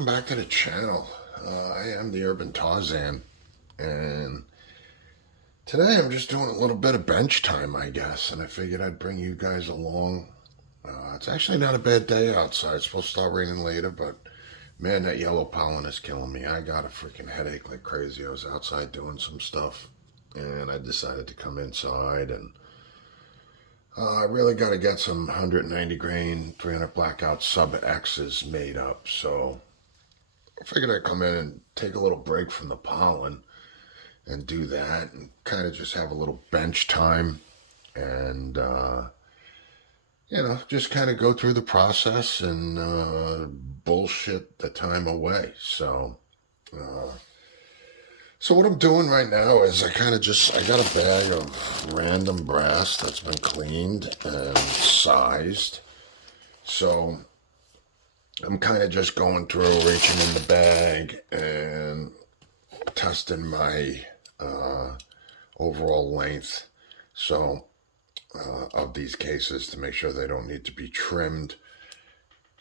welcome back to the channel. I am the Urban Tarzan, and today I'm just doing a little bit of bench time, I guess, and I figured I'd bring you guys along. It's actually not a bad day outside. It's supposed to start raining later, but man, that yellow pollen is killing me. I got a freaking headache like crazy. I was outside doing some stuff, and I decided to come inside, and I really got to get some 190 grain, 300 Blackout sub X's made up, so I figured I'd come in and take a little break from the pollen and do that and kind of just have a little bench time and, just kind of go through the process and bullshit the time away. So what I'm doing right now is I got a bag of random brass that's been cleaned and sized. So I'm kind of just going through, reaching in the bag and testing my overall length of these cases to make sure they don't need to be trimmed.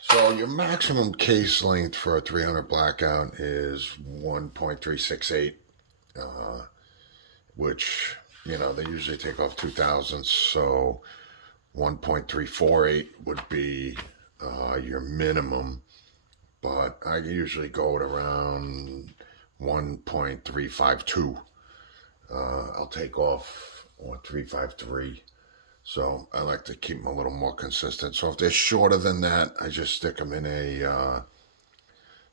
So your maximum case length for a 300 Blackout is 1.368, which, they usually take off 2,000, so 1.348 would be your minimum, but I usually go at around 1.352. I'll take off 353. So I like to keep them a little more consistent. So if they're shorter than that, I just stick them in a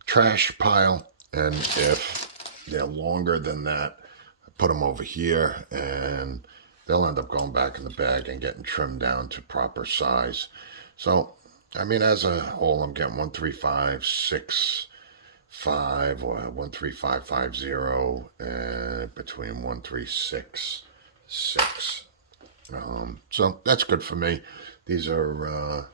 trash pile. And if they're longer than that, I put them over here and they'll end up going back in the bag and getting trimmed down to proper size. So, as a whole, I'm getting 13565 or 13550 and between 1366. So that's good for me. These are,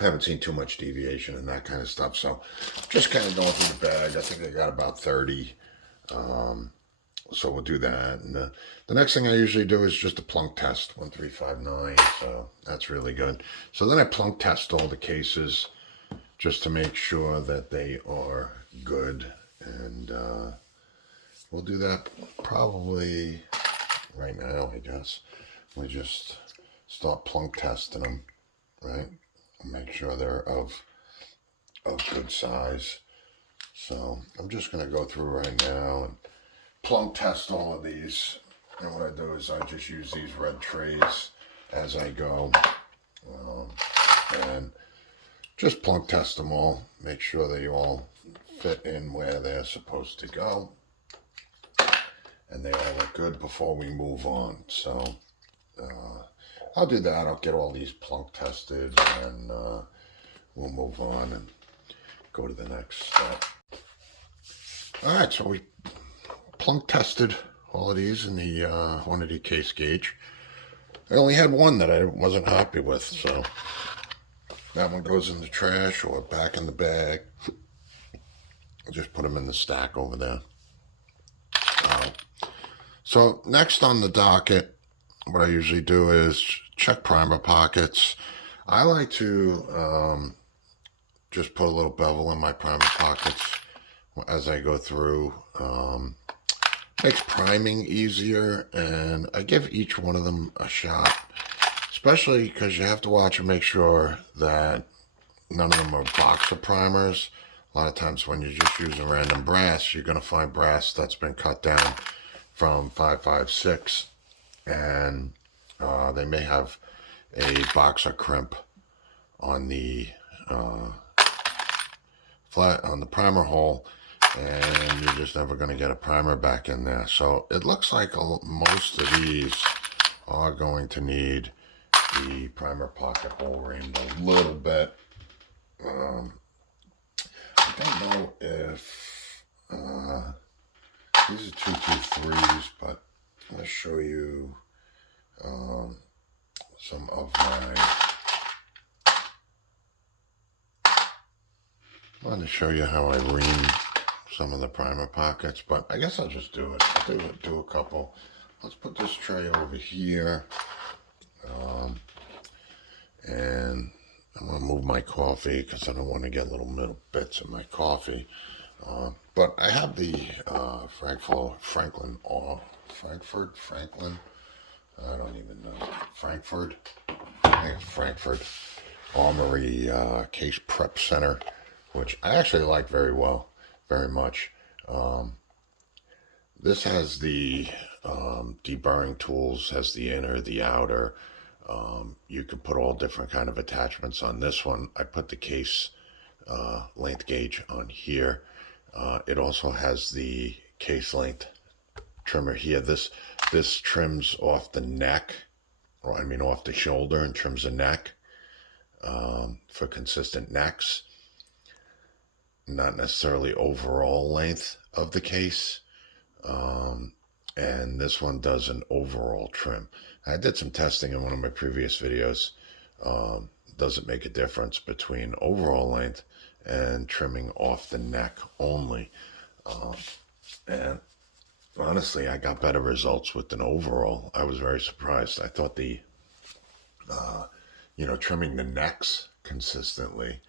I haven't seen too much deviation and that kind of stuff. So just kind of going through the bag. I think I got about 30. So we'll do that. And the next thing I usually do is just a plunk test, 1359. So that's really good. So then I plunk test all the cases just to make sure that they are good. And we'll do that probably right now, I guess. We just start plunk testing them, right? Make sure they're of good size. So I'm just going to go through right now and plunk test all of these. And what I do is I just use these red trays as I go. And just plunk test them all. Make sure they all fit in where they're supposed to go. And they all look good before we move on. So I'll do that. I'll get all these plunk tested and we'll move on and go to the next step. All right, so we plunk tested all of these in the Hornady case gauge. I only had one that I wasn't happy with, so that one goes in the trash or back in the bag. I'll just put them in the stack over there. So next on the docket, what I usually do is check primer pockets. I like to just put a little bevel in my primer pockets as I go through. Makes priming easier, and I give each one of them a shot, especially because you have to watch and make sure that none of them are boxer primers. A lot of times when you're just using random brass, you're going to find brass that's been cut down from 556, and they may have a boxer crimp on the flat on the primer hole, and you're just never going to get a primer back in there. So it looks like most of these are going to need the primer pocket hole reamed a little bit. I don't know if these are 223s, but I'll show you some of my. I wanted to show you how I ream some of the primer pockets, but I guess I'll just do it. I'll do a couple. Let's put this tray over here, and I'm going to move my coffee because I don't want to get little bits of my coffee. But I have the Franklin, I don't even know, Frankfurt, I think it's Frankfurt Armory Case Prep Center, which I actually like very much. This has the deburring tools, has the inner, the outer. You can put all different kind of attachments on this one. I put the case length gauge on here. It also has the case length trimmer here. This trims off the neck, or I mean off the shoulder, and trims the neck for consistent necks. Not necessarily overall length of the case. And this one does an overall trim. I did some testing in one of my previous videos. Does it make a difference between overall length and trimming off the neck only? And honestly, I got better results with an overall. I was very surprised. I thought the, trimming the necks consistently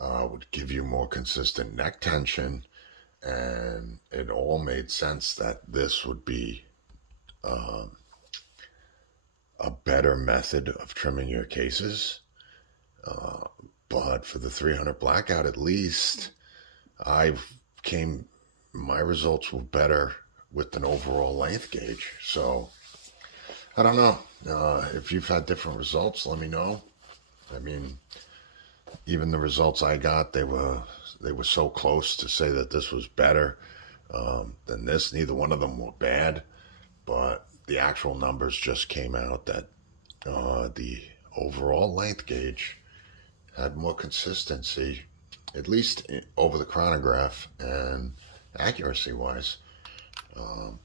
would give you more consistent neck tension. And it all made sense that this would be a better method of trimming your cases. But for the 300 Blackout, at least, my results were better with an overall length gauge. So, I don't know. If you've had different results, let me know. I mean, even the results I got, they were so close to say that this was better than this. Neither one of them were bad, but the actual numbers just came out that the overall length gauge had more consistency, at least over the chronograph and accuracy-wise.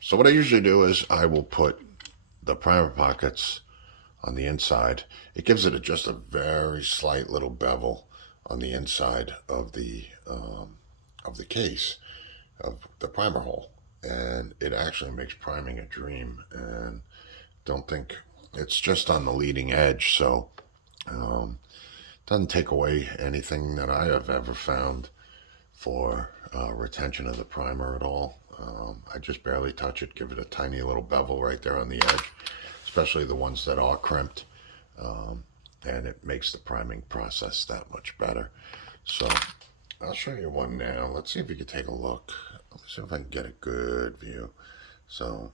So what I usually do is I will put the primer pockets on the inside. It gives it just a very slight little bevel on the inside of the case of the primer hole, and it actually makes priming a dream. And don't think it's just on the leading edge, so doesn't take away anything that I have ever found for retention of the primer at all. I just barely touch it, give it a tiny little bevel right there on the edge, especially the ones that are crimped, and it makes the priming process that much better. So I'll show you one now. Let's see if you can take a look. Let's see if I can get a good view. So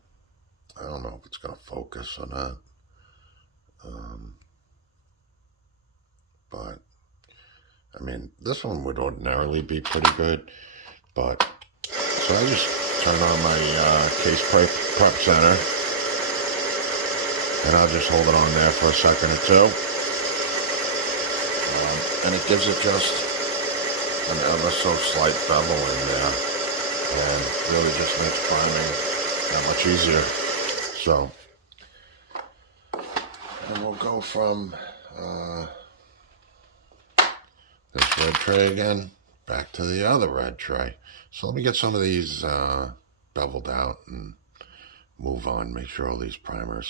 I don't know if it's going to focus or not. But I mean, this one would ordinarily be pretty good. But so I just turn on my case prep center, and I'll just hold it on there for a second or two. And it gives it just an ever so slight bevel in there, and really just makes priming that much easier. So, and we'll go from this red tray again back to the other red tray. So let me get some of these beveled out and move on. Make sure all these primer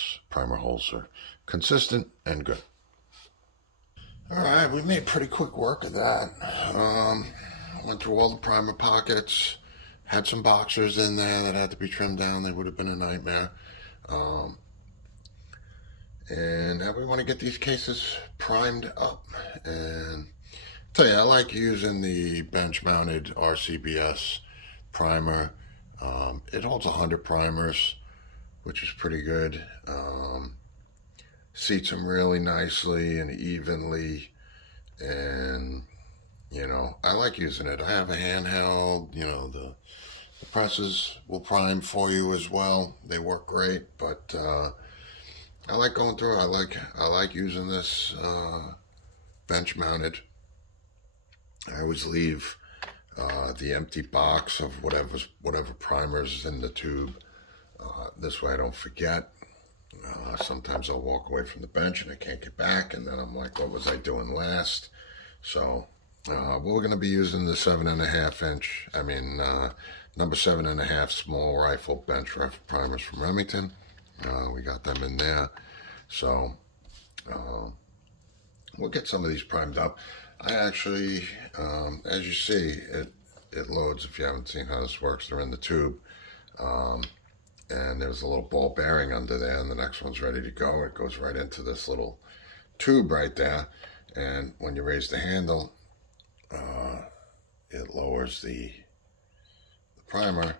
holes are consistent and good. All right, we made pretty quick work of that. Went through all the primer pockets, had some boxers in there that had to be trimmed down. They would have been a nightmare. And now we want to get these cases primed up. And I'll tell you, I like using the bench-mounted RCBS primer. It holds 100 primers, which is pretty good. Seats them really nicely and evenly, and I like using it. I have a handheld. The presses will prime for you as well. They work great, but I like going through. I like using this bench mounted. I always leave the empty box of whatever primers is in the tube. This way I don't forget. Sometimes I'll walk away from the bench and I can't get back, and then I'm like, what was I doing last? So we're going to be using the 7.5 inch, number 7.5 small rifle bench rifle primers from Remington. We got them in there. So we'll get some of these primed up. I actually, as you see, it loads. If you haven't seen how this works, they're in the tube. And there's a little ball bearing under there, and the next one's ready to go. It goes right into this little tube right there, and when you raise the handle, it lowers the primer.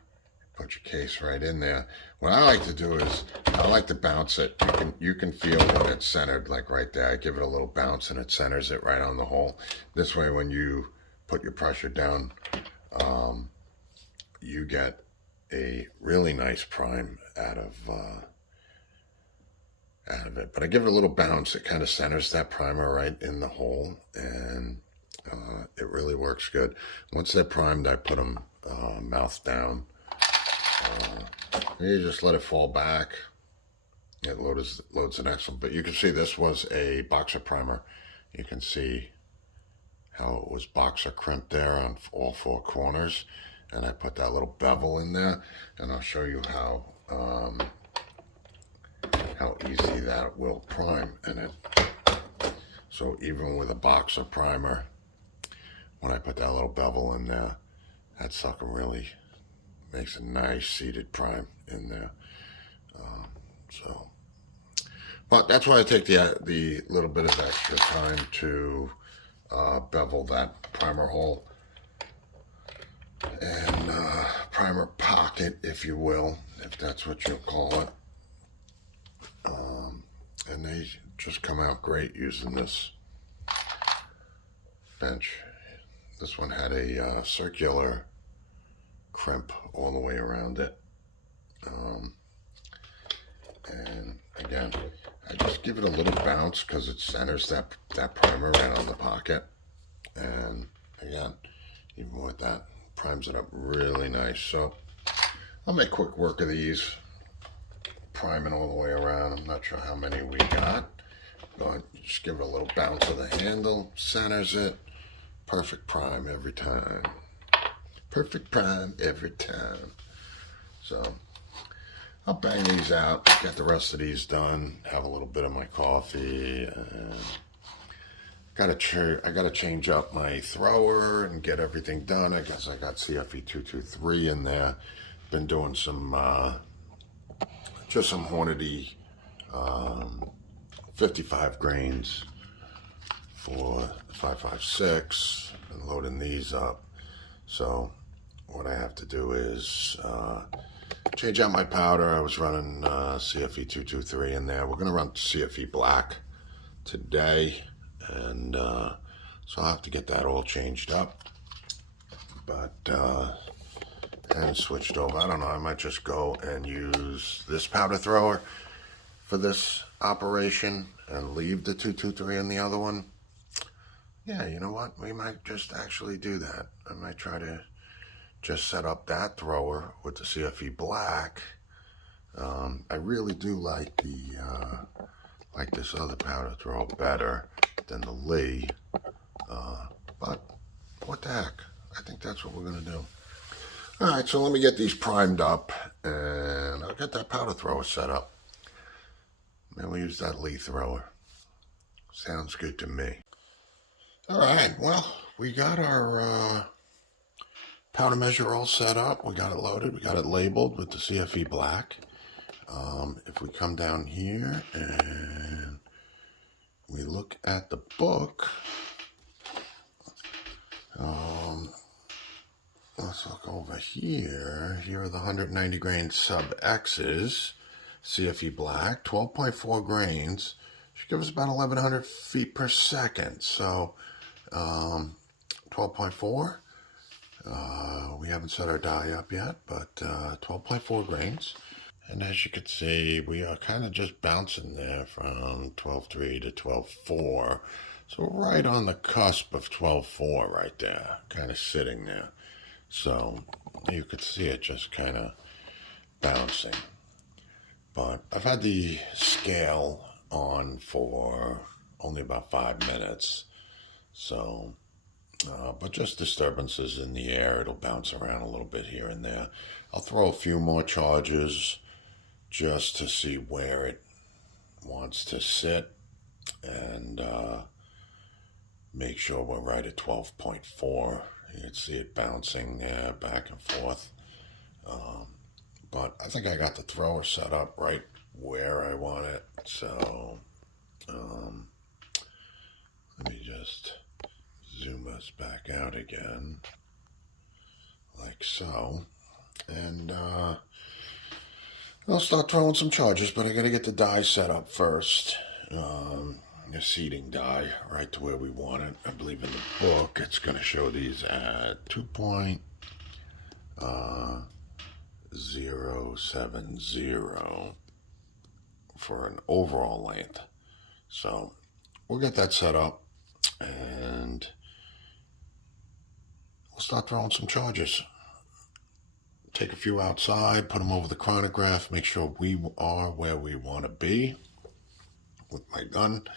Put your case right in there. What I like to do is I like to bounce it. You can feel when it's centered, like right there. I give it a little bounce and it centers it right on the hole. This way, when you put your pressure down, you get a really nice prime out of it. But I give it a little bounce. It kind of centers that primer right in the hole, and it really works good. Once they're primed, I put them mouth down. You just let it fall back. It loads the next one. But you can see this was a boxer primer. You can see how it was boxer crimped there on all four corners. And I put that little bevel in there. And I'll show you how easy that will prime in it. So even with a boxer primer, when I put that little bevel in there, that sucker really makes a nice seated prime in there. But that's why I take the little bit of extra time to bevel that primer hole and primer pocket, if you will, if that's what you'll call it. And they just come out great using this bench. This one had a circular crimp all the way around it. And again, I just give it a little bounce because it centers that primer right on the pocket. And again, even with that, primes it up really nice. So I'll make quick work of these, priming all the way around. I'm not sure how many we got, but just give it a little bounce of the handle, centers it. Perfect prime every time. Perfect prime every time. So I'll bang these out, get the rest of these done, have a little bit of my coffee, and I gotta change up my thrower and get everything done. I guess I got CFE 223 in there. Been doing some just some Hornady 55 grains for 556 and loading these up. So what I have to do is change out my powder. I was running CFE 223 in there. We're going to run CFE Black today, and so I'll have to get that all changed up. But and switched over. I don't know, I might just go and use this powder thrower for this operation and leave the 223 in the other one. Yeah, you know what? We might just actually do that. I might try to just set up that thrower with the CFE Black. I really do like this other powder thrower better than the Lee. But what the heck? I think that's what we're going to do. All right, so let me get these primed up, and I'll get that powder thrower set up. Then we'll use that Lee thrower. Sounds good to me. All right, well, we got our powder measure all set up. We got it loaded. We got it labeled with the CFE Black. If we come down here and we look at the book, let's look over here. Here are the 190 grain sub X's, CFE Black, 12.4 grains. Should give us about 1,100 feet per second. So 12.4. We haven't set our die up yet, but 12.4 grains. And as you can see, we are kind of just bouncing there from 12.3 to 12.4. So right on the cusp of 12.4 right there, kind of sitting there. So you could see it just kind of bouncing. But I've had the scale on for only about 5 minutes. So, but just disturbances in the air, it'll bounce around a little bit here and there. I'll throw a few more charges just to see where it wants to sit. And make sure we're right at 12.4. You can see it bouncing there back and forth. But I think I got the thrower set up right where I want it. So let me just zoom us back out again, like so. And I'll start throwing some charges, but I got to get the die set up first. The seating die right to where we want it. I believe in the book it's going to show these at 2.070 for an overall length. So we'll get that set up and we'll start throwing some charges. Take a few outside, put them over the chronograph, make sure we are where we want to be with my gun.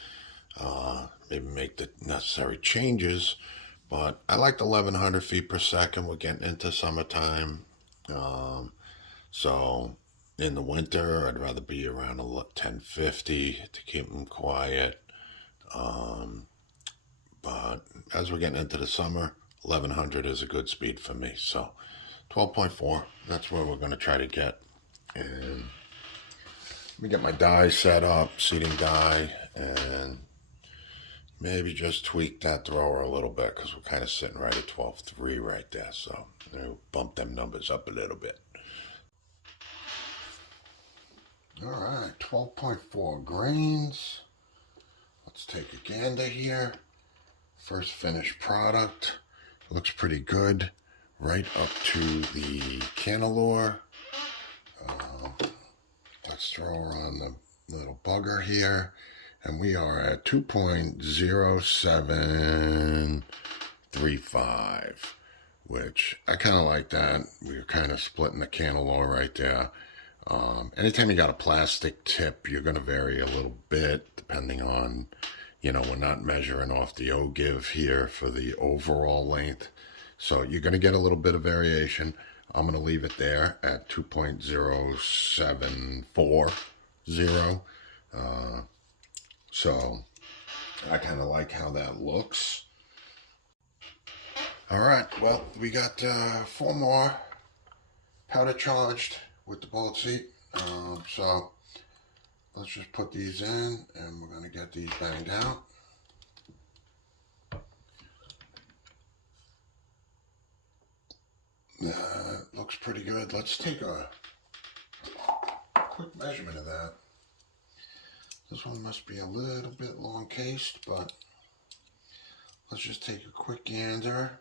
Maybe make the necessary changes, but I like the 1100 feet per second. We're getting into summertime, so in the winter I'd rather be around 1050 to keep them quiet, but as we're getting into the summer, 1100 is a good speed for me. So 12.4, that's where we're going to try to get. And let me get my die set up, seating die, and maybe just tweak that thrower a little bit because we're kind of sitting right at 12.3 right there. So I'll bump them numbers up a little bit. All right, 12.4 grains. Let's take a gander here. First finished product. Looks pretty good. Right up to the canalore. Let's throw her on the little bugger here. And we are at 2.0735, which I kind of like that. We're kind of splitting the canalore right there. Anytime you got a plastic tip, you're going to vary a little bit depending on, we're not measuring off the O-give here for the overall length. So you're going to get a little bit of variation. I'm going to leave it there at 2.0740. So I kind of like how that looks. All right, well, we got 4 more powder charged with the bullet seat. So let's just put these in and we're going to get these banged out. Looks pretty good. Let's take a quick measurement of that. This one must be a little bit long cased, but let's just take a quick gander.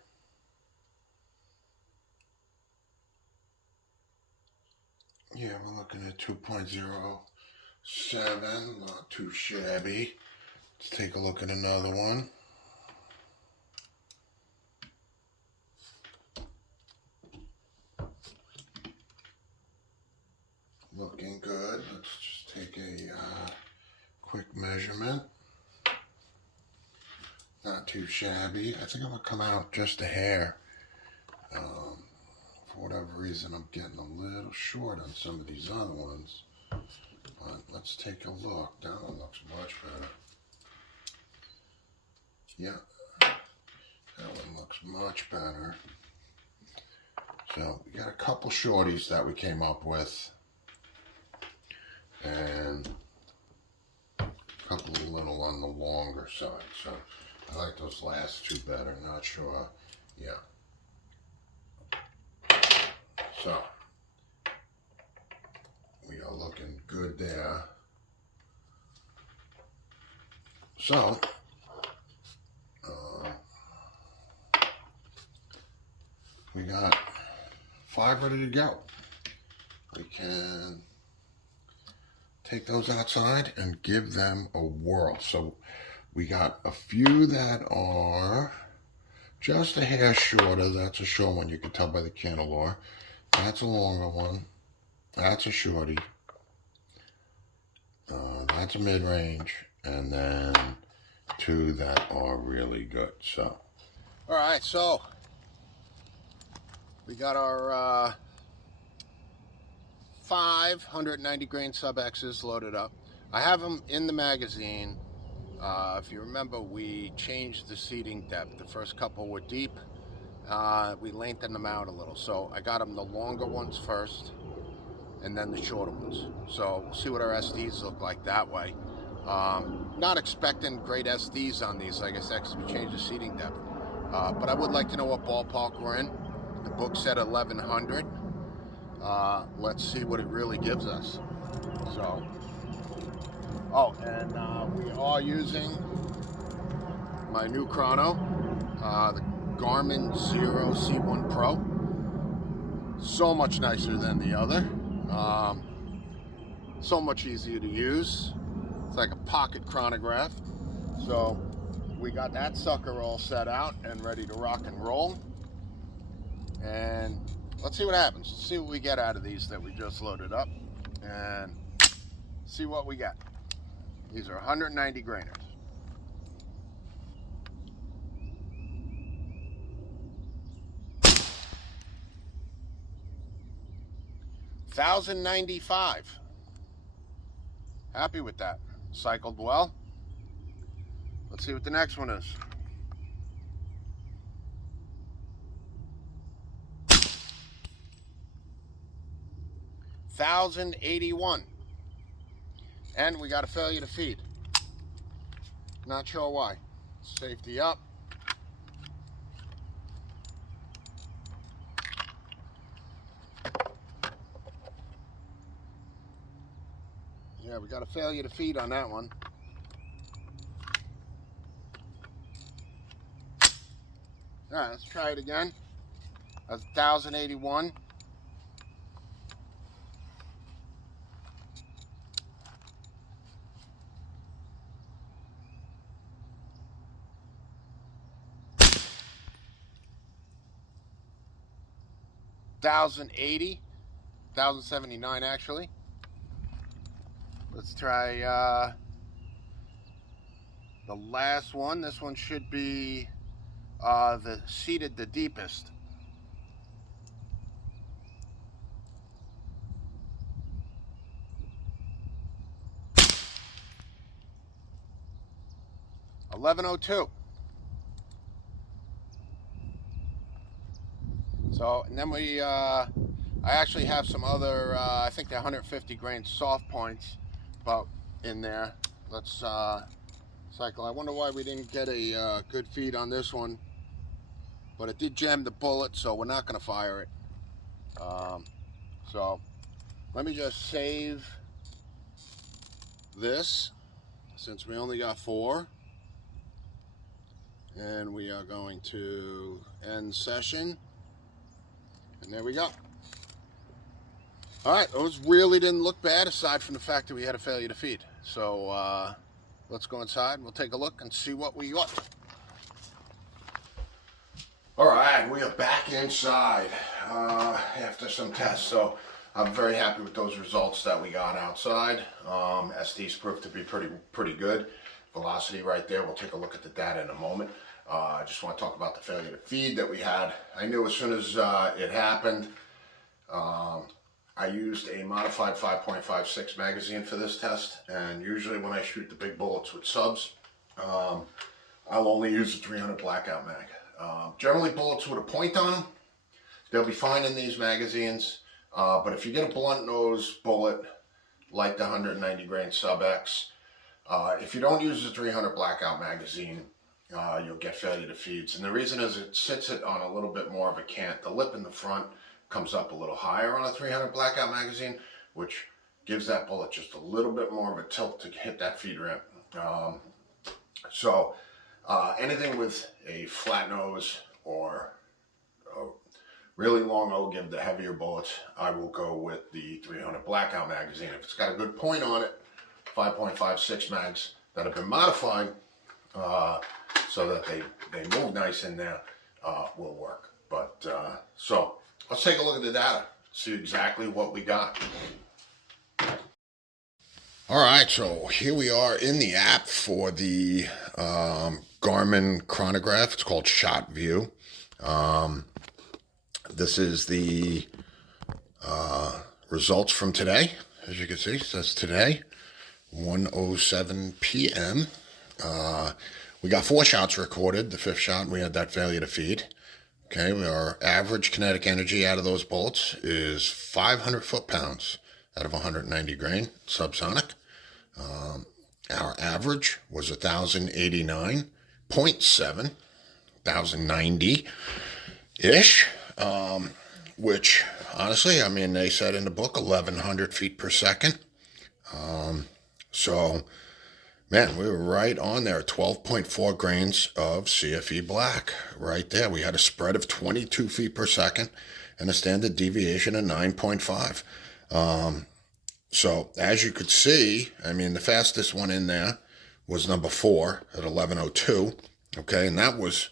Yeah, we're looking at 2.07, not too shabby. Let's take a look at another one. Looking good. Let's just take a quick measurement. Not too shabby. I think I'm going to come out just a hair. For whatever reason, I'm getting a little short on some of these other ones. But let's take a look. That one looks much better. Yeah, that one looks much better. So we got a couple shorties that we came up with. And a couple a little on the longer side. So I like those last two better. Not sure. Yeah. So we are looking good there. So we got 5 ready to go. We can take those outside and give them a whirl. So we got a few that are just a hair shorter. That's a short one. You can tell by the canalore. That's a longer one. That's a shorty. That's a mid-range. And then 2 that are really good. So, all right. So we got our 590 grain sub X's loaded up. I have them in the magazine If you remember, we changed the seating depth. The first couple were deep. We lengthened them out a little. So I got them the longer ones first and then the shorter ones. So we'll see what our SDs look like that way. Not expecting great SDs on these, like I said, because we changed the seating depth. But I would like to know what ballpark we're in. The book said 1100. Let's see what it really gives us. So, and we are using my new chrono, the Garmin Zero C1 Pro. So much nicer than the other. So much easier to use. It's like a pocket chronograph. So we got that sucker all set out and ready to rock and roll. And let's see what happens. Let's see what we get out of these that we just loaded up and see what we get. These are 190 grainers. $1,095. Happy with that. Cycled well. Let's see what the next one is. $1,081. And we got a failure to feed. Not sure why. Safety up. Yeah, we got a failure to feed on that one. All right, let's try it again. That's 1,081. $1,080, 1,079 actually. Let's try the last one. This one should be the seated the deepest. $1,102. So, and then I actually have some other, I think they're 150 grain soft points, but in there. Let's cycle. I wonder why we didn't get a good feed on this one, but it did jam the bullet, so we're not going to fire it. So let me just save this, since we only got 4, and we are going to end session. And there we go. All right, those really didn't look bad, aside from the fact that we had a failure to feed. So let's go inside and we'll take a look and see what we got. All right, we are back inside after some tests. So I'm very happy with those results that we got outside. SD's proved to be pretty good. Velocity right there. We'll take a look at the data in a moment. I just want to talk about the failure to feed that we had. I knew as soon as it happened. I used a modified 5.56 magazine for this test, and usually when I shoot the big bullets with subs, I'll only use a 300 Blackout mag. Generally bullets with a point on them, they'll be fine in these magazines, but if you get a blunt nose bullet like the 190 grain sub X, if you don't use a 300 Blackout magazine, you'll get failure to feeds. And the reason is it sits it on a little bit more of a cant. The lip in the front comes up a little higher on a 300 Blackout magazine, which gives that bullet just a little bit more of a tilt to hit that feed ramp. So anything with a flat nose or a really long ogive, the heavier bullets, I will go with the 300 Blackout magazine. If it's got a good point on it, 5.56 mags that have been modified so that they move nice in there, will work. But so let's take a look at the data, see exactly what we got. All right, so here we are in the app for the Garmin chronograph. It's called Shot View. This is the results from today. As you can see, it says today, 1:07 p.m. We got 4 shots recorded. The 5th shot, we had that failure to feed. Okay, our average kinetic energy out of those bullets is 500 foot-pounds out of 190 grain, subsonic. Our average was 1,089.7, 1,090-ish, which, honestly, I mean, they said in the book 1,100 feet per second. So, man, we were right on there, 12.4 grains of CFE black, right there. We had a spread of 22 feet per second and a standard deviation of 9.5. So, as you could see, I mean, the fastest one in there was number 4 at 11:02, okay, and that was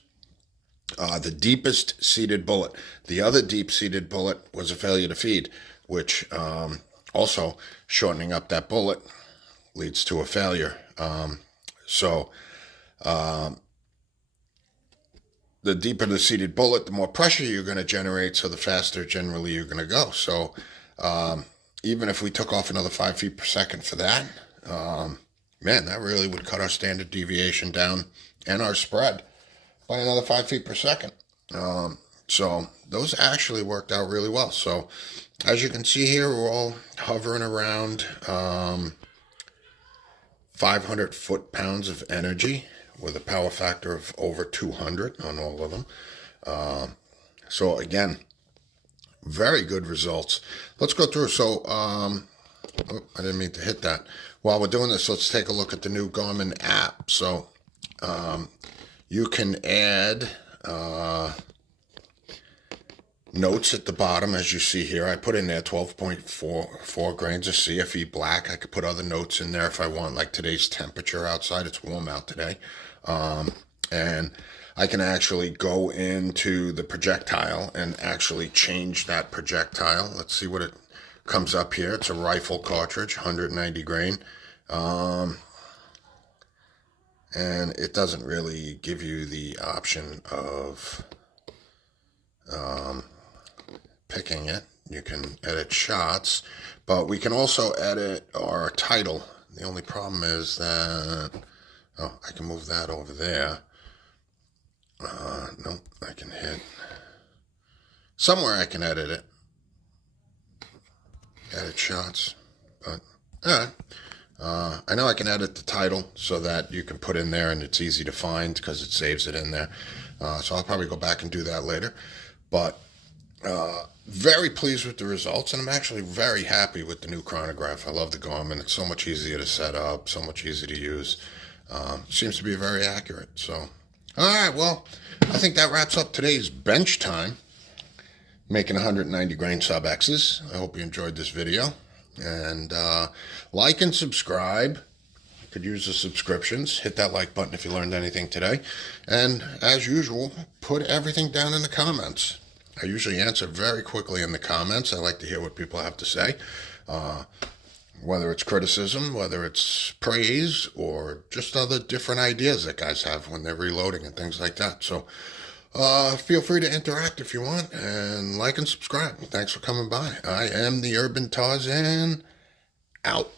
the deepest seated bullet. The other deep-seated bullet was a failure to feed, which also shortening up that bullet leads to a failure. The deeper the seated bullet, the more pressure you're going to generate, so the faster generally you're going to go. So even if we took off another 5 feet per second for that, man, that really would cut our standard deviation down and our spread by another 5 feet per second. So those actually worked out really well. So as you can see here, we're all hovering around 500 foot-pounds of energy with a power factor of over 200 on all of them. So again, very good results. Let's go through. So, oh, I didn't mean to hit that. While we're doing this, let's take a look at the new Garmin app. So you can add notes at the bottom, as you see here. I put in there 12.4 grains of CFE black. I could put other notes in there if I want, like today's temperature outside. It's warm out today. And I can actually go into the projectile and actually change that projectile. Let's see what it comes up here. It's a rifle cartridge, 190 grain. And it doesn't really give you the option of picking it. You can edit shots, but we can also edit our title. The only problem is that, oh, I can move that over there. No, I can hit somewhere. I can edit it, edit shots, but I know I can edit the title so that you can put in there and it's easy to find because it saves it in there. So I'll probably go back and do that later, but very pleased with the results, and I'm actually very happy with the new chronograph. I love the Garmin. It's so much easier to set up, so much easier to use. Seems to be very accurate. So, all right, well, I think that wraps up today's bench time, making 190 grain sub X's. I hope you enjoyed this video, and like and subscribe. You could use the subscriptions. Hit that like button if you learned anything today, and as usual, put everything down in the comments. I usually answer very quickly in the comments. I like to hear what people have to say, whether it's criticism, whether it's praise, or just other different ideas that guys have when they're reloading and things like that. So feel free to interact if you want, and like and subscribe. Thanks for coming by. I am the Urban Tarzan, out.